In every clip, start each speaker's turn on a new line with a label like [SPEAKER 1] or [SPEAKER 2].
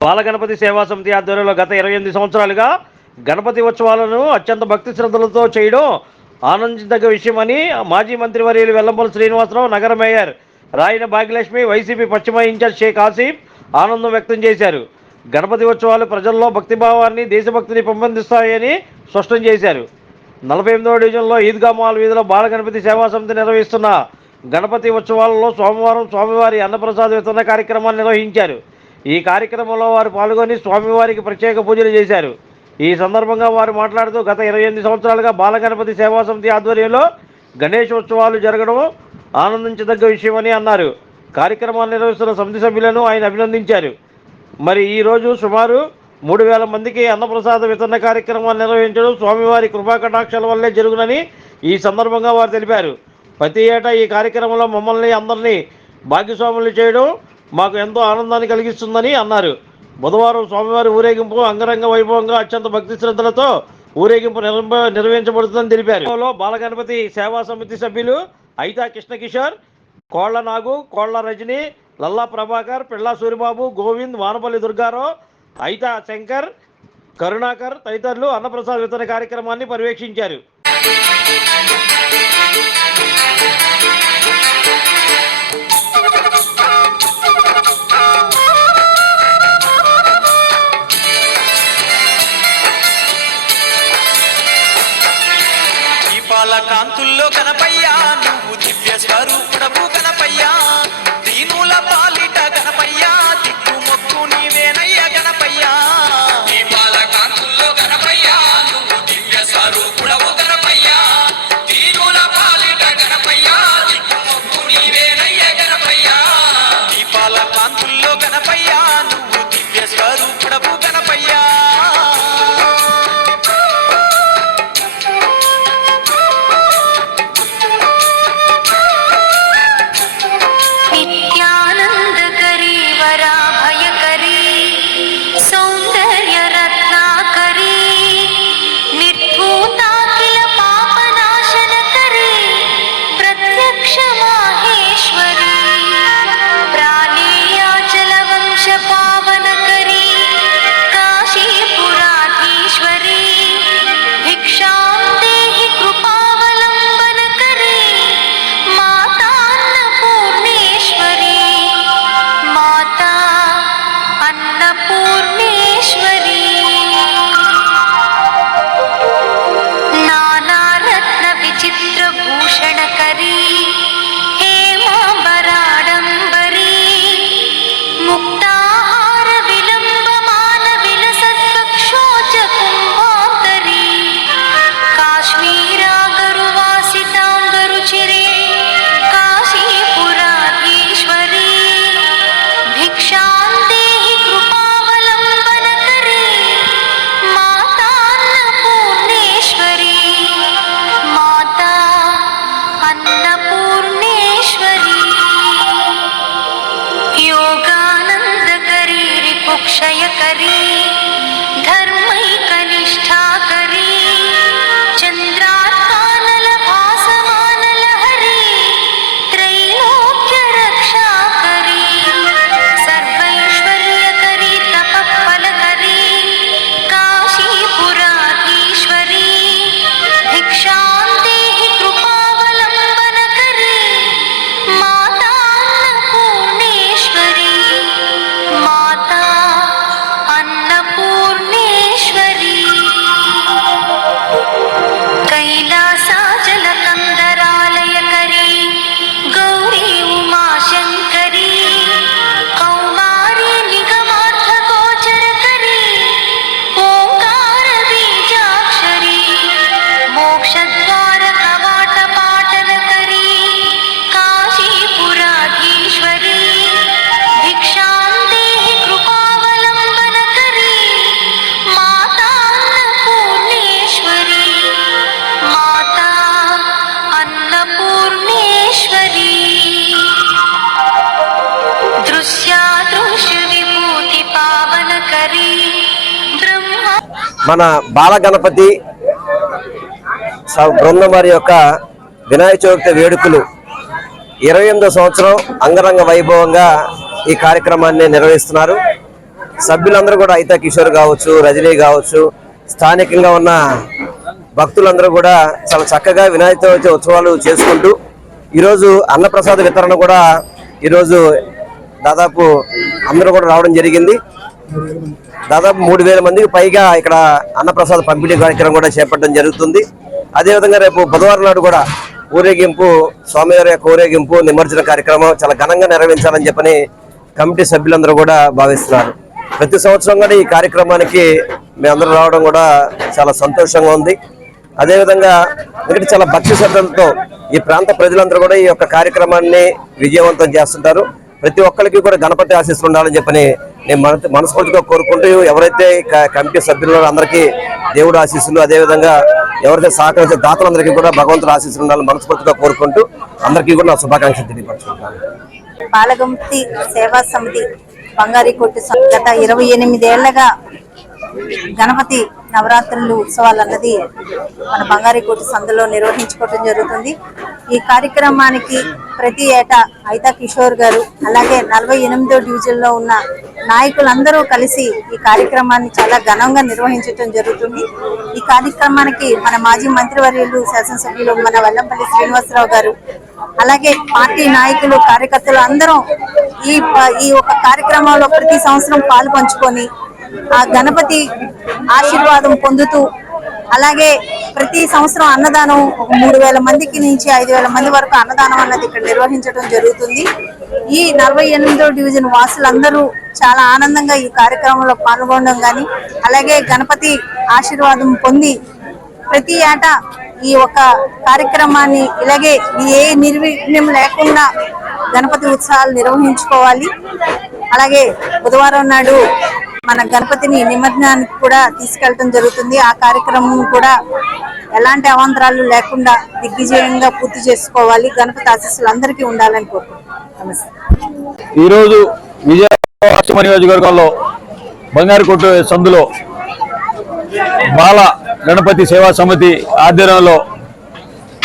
[SPEAKER 1] బాలగణపతి సేవా సమితి ఆధ్వర్యంలో గత ఇరవై ఎనిమిది సంవత్సరాలుగా గణపతి ఉత్సవాలను అత్యంత భక్తి శ్రద్ధలతో చేయడం ఆనందించదగ్గ విషయమని మాజీ మంత్రి వర్యులు వెల్లంపల్లి శ్రీనివాసరావు నగర మేయర్ రాయన భాగ్యలక్ష్మి వైసీపీ పశ్చిమ ఇన్ఛార్జ్ షేక్ ఆసిఫ్ ఆనందం వ్యక్తం చేశారు. గణపతి ఉత్సవాలు ప్రజల్లో భక్తిభావాన్ని దేశభక్తిని పెంపొందిస్తాయని స్పష్టం చేశారు. నలభై ఎనిమిదవ డివిజన్లో ఈద్గా మాల్ వీధిలో బాలగణపతి సేవా సమితి నిర్వహిస్తున్న గణపతి ఉత్సవాలలో సోమవారం స్వామివారి అన్నప్రసాద వితరణ కార్యక్రమాన్ని నిర్వహించారు. ఈ కార్యక్రమంలో వారు పాల్గొని స్వామివారికి ప్రత్యేక పూజలు చేశారు. ఈ సందర్భంగా వారు మాట్లాడుతూ గత ఇరవై ఎనిమిది సంవత్సరాలుగా బాలగణపతి సేవా సమితి ఆధ్వర్యంలో గణేష్ ఉత్సవాలు జరగడం ఆనందించదగ్గ విషయమని అన్నారు. కార్యక్రమాన్ని నిర్వహిస్తున్న సమితి సభ్యులను ఆయన అభినందించారు. మరి ఈరోజు సుమారు మూడు వేల మందికి అన్నప్రసాద వితరణ కార్యక్రమాన్ని నిర్వహించడం స్వామివారి కృపా కటాక్షాల వల్లే జరుగునని ఈ సందర్భంగా వారు తెలిపారు. ప్రతి ఏటా ఈ కార్యక్రమంలో మమ్మల్ని అందరినీ భాగ్యస్వాములు చేయడం మాకు ఎంతో ఆనందాన్ని కలిగిస్తుందని అన్నారు. బుధవారం స్వామివారి ఊరేగింపు అంగరంగ వైభవంగా అత్యంత భక్తి శ్రద్ధలతో ఊరేగింపు నిర్వ నిర్వహించబడుతుందని తెలిపారు. బాలగణపతి సేవా సమితి సభ్యులు అయితా కృష్ణకిషోర్ కోళ్ళ నాగు కోళ్ళ రజని లల్లా ప్రభాకర్ పిళ్ళా సూరిబాబు గోవింద్ వానపల్లి దుర్గారావు అయితా శంకర్ కరుణాకర్ తదితరులు అన్నప్రసాద్ వితరణ కార్యక్రమాన్ని పర్యవేక్షించారు.
[SPEAKER 2] కాంతుల్లో కనపయ్యా నువ్వు దివ్య స్వరూపుడవు కనపయ్యా.
[SPEAKER 3] మన బాలగణపతి స- బృందం వారి యొక్క వినాయక చవితి వేడుకలు ఇరవై ఎనిమిదో సంవత్సరం అంగరంగ వైభవంగా ఈ కార్యక్రమాన్ని నిర్వహిస్తున్నారు. సభ్యులందరూ కూడా అయితా కిషోర్ కావచ్చు రజనీ కావచ్చు స్థానికంగా ఉన్న భక్తులందరూ కూడా చాలా చక్కగా వినాయక చవితి ఉత్సవాలు చేసుకుంటూ ఈరోజు అన్నప్రసాద వితరణ కూడా ఈరోజు దాదాపు అందరూ కూడా రావడం జరిగింది. దాదాపు మూడు వేల మందికి పైగా ఇక్కడ అన్నప్రసాద పంపిణీ కార్యక్రమం కూడా చేపట్టడం జరుగుతుంది. అదేవిధంగా రేపు బుధవారం నాడు కూడా ఊరేగింపు స్వామివారి యొక్క ఊరేగింపు నిమజ్జన కార్యక్రమం చాలా ఘనంగా నిర్వహించాలని చెప్పని కమిటీ సభ్యులందరూ కూడా భావిస్తున్నారు. ప్రతి సంవత్సరం కూడా ఈ కార్యక్రమానికి మేమందరం రావడం కూడా చాలా సంతోషంగా ఉంది. అదేవిధంగా ఎందుకంటే చాలా భక్తి శ్రద్ధలతో ఈ ప్రాంత ప్రజలందరూ కూడా ఈ యొక్క కార్యక్రమాన్ని విజయవంతం చేస్తుంటారు. ప్రతి ఒక్కరికి కూడా గణపతి ఆశిస్తుండాలని ఉండాలని చెప్పని నేను మన మనస్ఫూర్తిగా కోరుకుంటూ ఎవరైతే క- కమిటీ సభ్యులు అందరికీ దేవుడు ఆశీస్సులు అదేవిధంగా ఎవరైతే సహకరించే దాతలందరికీ కూడా భగవంతుడు ఆశీస్సులు ఉండాలని మనస్ఫూర్తిగా కోరుకుంటూ అందరికీ కూడా నా శుభాకాంక్షలు తెలియపరుచుకుంటాను
[SPEAKER 4] పాలగుంతి సేవా సమితి బంగారి గత ఇరవై ఎనిమిదేళ్ళగా గణపతి నవరాత్రులు ఉత్సవాలు అన్నది మన బంగారీకోట కొట్టు సందులో నిర్వహించుకోవడం జరుగుతుంది. ఈ కార్యక్రమానికి ప్రతి ఏటా ఐతా కిషోర్ గారు అలాగే నలభై ఎనిమిదో డివిజన్లో ఉన్న నాయకులందరూ కలిసి ఈ కార్యక్రమాన్ని చాలా ఘనంగా నిర్వహించడం జరుగుతుంది. ఈ కార్యక్రమానికి మన మాజీ మంత్రివర్యులు శాసనసభ్యులు మన వెల్లంపల్లి శ్రీనివాసరావు గారు అలాగే పార్టీ నాయకులు కార్యకర్తలు అందరూ ఈ ఈ ఒక కార్యక్రమంలో ప్రతి సంవత్సరం పాలు పంచుకొని ఆ గణపతి ఆశీర్వాదం పొందుతూ అలాగే ప్రతి సంవత్సరం అన్నదానం మూడు వేల మందికి నుంచి ఐదు వేల మంది వరకు అన్నదానం అన్నది ఇక్కడ నిర్వహించడం జరుగుతుంది. ఈ నలభై ఎనిమిదో డివిజన్ వాసులందరూ చాలా ఆనందంగా ఈ కార్యక్రమంలో పాల్గొనడం కానీ అలాగే గణపతి ఆశీర్వాదం పొంది ప్రతి ఏటా ఈ ఒక కార్యక్రమాన్ని ఇలాగే ఏ నిర్విఘ్నం లేకుండా గణపతి ఉత్సవాలు నిర్వహించుకోవాలి. అలాగే బుధవారం నాడు మన గణపతిని నిమజ్జనానికి కూడా తీసుకెళ్ళటం జరుగుతుంది. ఆ కార్యక్రమం కూడా ఎలాంటి అవాంతరాలు లేకుండా దిగ్విజయంగా పూర్తి చేసుకోవాలి. గణపతి ఆశీస్సులు అందరికీ ఉండాలని కోరుకుంటున్నాను. నమస్తే.
[SPEAKER 5] ఈరోజు విజయవాడ పశ్చిమ నియోజకవర్గంలో బంగారుకొట్టు సందులో బాల గణపతి సేవా సమితి ఆధ్వర్యంలో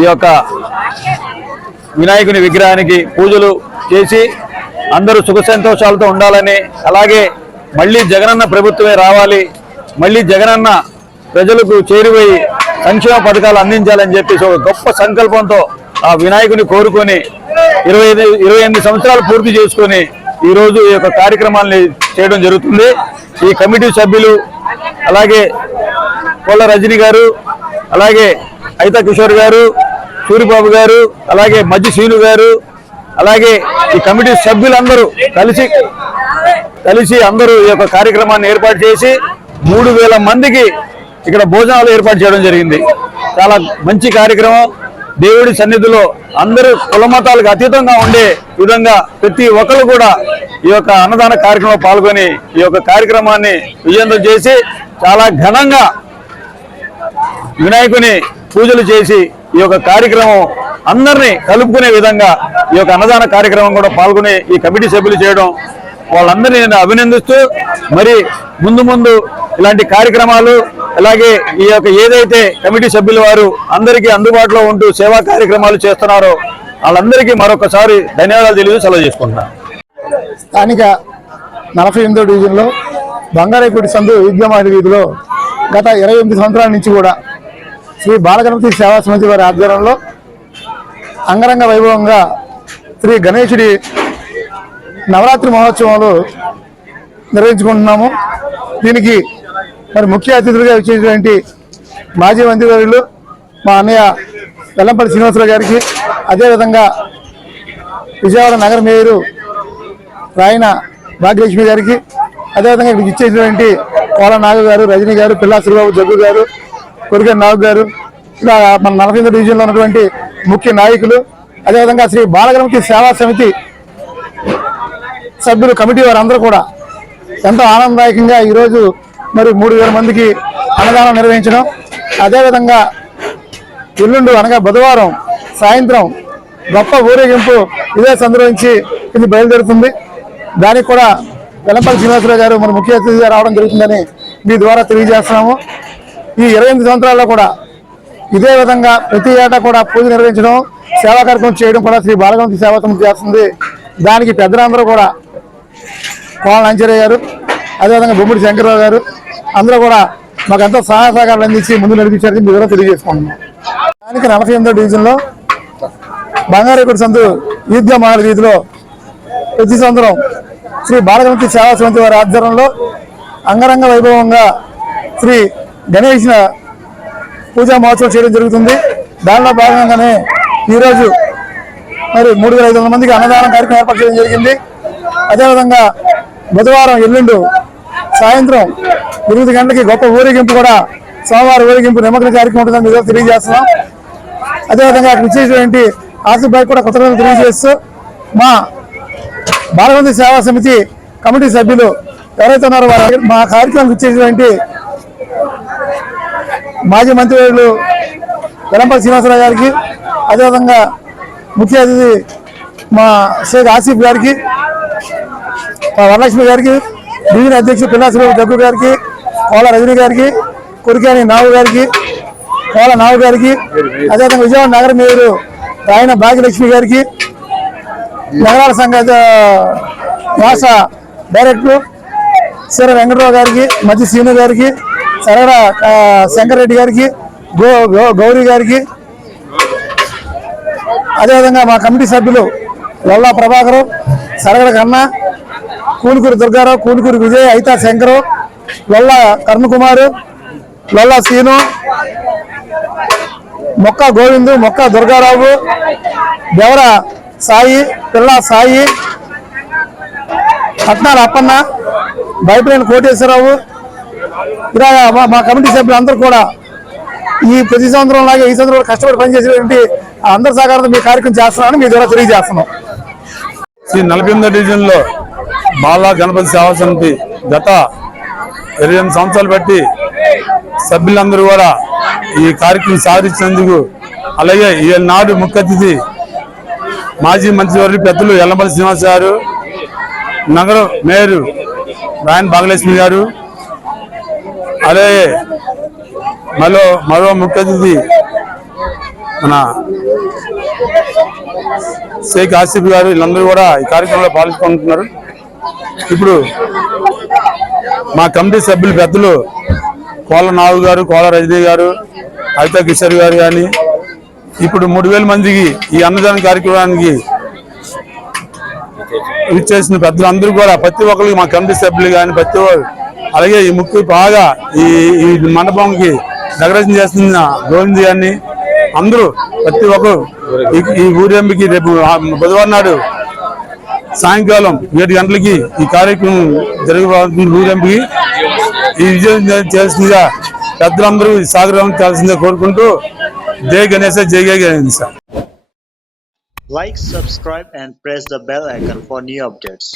[SPEAKER 5] ఈ యొక్క వినాయకుని విగ్రహానికి పూజలు చేసి అందరూ సుఖ సంతోషాలతో ఉండాలని అలాగే మళ్ళీ జగనన్న ప్రభుత్వమే రావాలి. మళ్ళీ జగనన్న ప్రజలకు చేరువై సంక్షేమ పథకాలు అందించాలని చెప్పేసి ఒక గొప్ప సంకల్పంతో ఆ వినాయకుని కోరుకొని ఇరవై ఐదు ఇరవై ఎనిమిది సంవత్సరాలు పూర్తి చేసుకొని ఈరోజు ఈ యొక్క కార్యక్రమాన్ని చేయడం జరుగుతుంది. ఈ కమిటీ సభ్యులు అలాగే కోళ్ళ రజని గారు అలాగే అయితా కిషోర్ గారు సూరిబాబు గారు అలాగే మజ్జి శ్రీను గారు అలాగే ఈ కమిటీ సభ్యులందరూ కలిసి కలిసి అందరూ ఈ యొక్క కార్యక్రమాన్ని ఏర్పాటు చేసి మూడు వేల మందికి ఇక్కడ భోజనాలు ఏర్పాటు చేయడం జరిగింది. చాలా మంచి కార్యక్రమం. దేవుడి సన్నిధిలో అందరూ కులమతాలకు అతీతంగా ఉండే విధంగా ప్రతి ఒక్కరు కూడా ఈ యొక్క అన్నదాన కార్యక్రమంలో పాల్గొని ఈ యొక్క కార్యక్రమాన్ని విజయంతం చేసి చాలా ఘనంగా వినాయకుని పూజలు చేసి ఈ యొక్క కార్యక్రమం అందరినీ కలుపుకునే విధంగా ఈ యొక్క అన్నదాన కార్యక్రమం కూడా పాల్గొని ఈ కమిటీ సభ్యులు చేయడం వాళ్ళందరినీ నేను అభినందిస్తూ మరి ముందు ముందు ఇలాంటి కార్యక్రమాలు అలాగే ఈ యొక్క ఏదైతే కమిటీ సభ్యుల వారు అందరికీ అందుబాటులో ఉంటూ సేవా కార్యక్రమాలు చేస్తున్నారో వాళ్ళందరికీ మరొకసారి ధన్యవాదాలు తెలియదు సెలవు చేసుకుంటున్నాను
[SPEAKER 6] స్థానిక నలభై ఎనిమిదో డివిజన్లో బంగారైపూడి సందు విద్యమాన వీధిలో గత ఇరవై ఎనిమిది సంవత్సరాల నుంచి కూడా శ్రీ బాలగణపతి సేవా సమితి వారి ఆధ్వర్యంలో అంగరంగ వైభవంగా శ్రీ గణేశుడి నవరాత్రి మహోత్సవాలు నిర్వహించుకుంటున్నాము. దీనికి మరి ముఖ్య అతిథులుగా వచ్చేటువంటి మాజీ మంత్రివర్యులు మా అన్నయ్య వెల్లంపల్లి శ్రీనివాసరావు గారికి అదేవిధంగా విజయవాడ నగర మేయరు రాయన భాగ్యలక్ష్మి గారికి అదేవిధంగా ఇక్కడికి ఇచ్చేసినటువంటి కోల నాగ గారు రజనీ గారు పిల్లా శ్రీబాబు జగ్గు గారు కొరిగన్ నాగు గారు ఇలా మన నలభై డివిజన్లో ఉన్నటువంటి ముఖ్య నాయకులు అదేవిధంగా శ్రీ బాలగ్రమకి సేవా సమితి సభ్యులు కమిటీ వారందరూ కూడా ఎంతో ఆనందదాయకంగా ఈరోజు మరి మూడు వేల మందికి అన్నదానం నిర్వహించడం. అదేవిధంగా ఎల్లుండి అనగా బుధవారం సాయంత్రం గొప్ప ఊరేగింపు ఇదే సందర్భించి ఇది బయలుదేరుతుంది. దానికి కూడా వెల్లంపల్లి శ్రీనివాసరావు గారు మన ముఖ్య అతిథిగా రావడం జరుగుతుందని మీ ద్వారా తెలియజేస్తున్నాము. ఈ ఇరవై ఎనిమిది సంవత్సరాల్లో కూడా ఇదే విధంగా ప్రతి ఏటా కూడా పూజ నిర్వహించడం సేవా కార్యక్రమం చేయడం కూడా శ్రీ బాలగంతి సేవా సమితి చేస్తుంది. దానికి పెద్దలందరూ కూడా కోళ్ళ అంజరయ్య గారు అదేవిధంగా బొమ్మిడి శంకర్రావు గారు అందరూ కూడా మాకు ఎంతో సహాయ సహకారాలు అందించి ముందు నడిపించారని మీ కూడా తెలియజేసుకుంటున్నాం. దానికి నలభై ఎనిమిదో డివిజన్లో బంగారేకుడి సందు ఈద్గా మహల్ వీధిలో ప్రతి సంవత్సరం శ్రీ బాలగణపతి సేవా సమితి వారి ఆధ్వర్యంలో అంగరంగ వైభవంగా శ్రీ గణేష్ పూజా మహోత్సవం చేయడం జరుగుతుంది. దానిలో భాగంగానే ఈరోజు మరి మూడు వేల ఐదు వందల మందికి అన్నదానం కార్యక్రమం ఏర్పాటు చేయడం జరిగింది. అదేవిధంగా బుధవారం ఎల్లుండు సాయంత్రం ఎనిమిది గంటలకి గొప్ప ఊరేగింపు కూడా సోమవారం ఊరేగింపు నిమగ్న కార్యక్రమం ఉంటుందని తెలియజేస్తున్నాం. అదేవిధంగా అక్కడ ఇచ్చేటువంటి ఆసిఫ్ బైక్ కూడా కొత్త తెలియజేస్తూ మా బాలగంధి సేవా సమితి కమిటీ సభ్యులు ఎవరైతే ఉన్నారో వారు మా కార్యక్రమం ఇచ్చేటువంటి మాజీ మంత్రివర్యులు వెలంపల్లి శ్రీనివాసరావు గారికి అదేవిధంగా ముఖ్య అతిథి మా షేక్ ఆసిఫ్ గారికి వరలక్ష్మి గారికి డివిజన్ అధ్యక్షుడు పిల్లాసరావు దగ్గు గారికి కోల రజనీ గారికి కురికాని నావు గారికి కోల నావు గారికి అదేవిధంగా విజయవాడ నగర మేయరు రాయన భాగ్యలక్ష్మి గారికి నగరాల సంఘ ఆ, రాష్ట్ర డైరెక్టర్ సీర వెంకటరావు గారికి మధ్య శ్రీను గారికి సరగడ శంకర్రెడ్డి గారికి గో- గౌరీ గారికి అదేవిధంగా మా కమిటీ సభ్యులు లొల్లా ప్రభాకరు సరగడ కన్నా కూనుకూరి దుర్గారావు కూనుకూరి విజయ్ అయితా శంకరు లొల్లా కర్ణకుమారు లొల్లా సీను మొక్క గోవిందు మొక్క దుర్గారావు దేవర సాయి పిల్ల సాయి పట్నాల అప్పన్న బయటలేని కోటేశ్వరరావు ఇలా మా- మా కమిటీ సభ్యులు అందరూ కూడా ఈ ప్రతి సంవత్సరం లాగా ఈ సంవత్సరం కష్టపడి పనిచేసేటువంటి అందరి సహకారంతో మీ కార్యక్రమం చేస్తున్నామని మీ ద్వారా తెలియజేస్తున్నాం.
[SPEAKER 7] శ్రీ నలభై ఎనిమిదో డివిజన్లో బాలా గణపతి సేవా సమితి గత ఇరవై ఎనిమిది సంవత్సరాలు బట్టి సభ్యులందరూ కూడా ఈ కార్యక్రమం సాధించినందుకు అలాగే ఈ నాడు ముఖ్య అతిథి మాజీ మంత్రివర్యులు పెద్దలు ఎల్లమల్లి శ్రీనివాస్ గారు నగర మేయర్ రాయన్ భాగలక్ష్మి గారు అలాగే మరో మరో ముఖ్య అతిథి మన షేక్ ఆసిఫ్ గారు వీళ్ళందరూ కూడా ఈ కార్యక్రమంలో పాల్గొంటున్నారు. ఇప్పుడు మా కమిటీ సభ్యులు పెద్దలు కోల నాగు గారు కోల రజనీ గారు హరిత కిషోర్ గారు కానీ ఇప్పుడు మూడు వేల మందికి ఈ అన్నదాన కార్యక్రమానికి ఇచ్చేసిన పెద్దలందరూ కూడా ప్రతి ఒక్కరికి మా కమిటీ సభ్యులు కానీ ప్రతి ఒక్కరు అలాగే ఈ ముఖ్య బాగా ఈ ఈ మండపంకి డెకరేషన్ చేస్తున్న గోవింద్ గారిని అందరూ ప్రతి ఒక్కరు ఈ- ఊరేంబికి రేపు బుధవారం నాడు సాయంకాలం ఏడు గంటలకి ఈ కార్యక్రమం జరగబోతుంది ఈ విజయం చేసిందిగా పెద్దలందరూ సాగరం చేయాల్సిందే కోరుకుంటూ జై గణేశ జై జై Ganesha
[SPEAKER 8] Like, subscribe, and press the bell icon for new updates.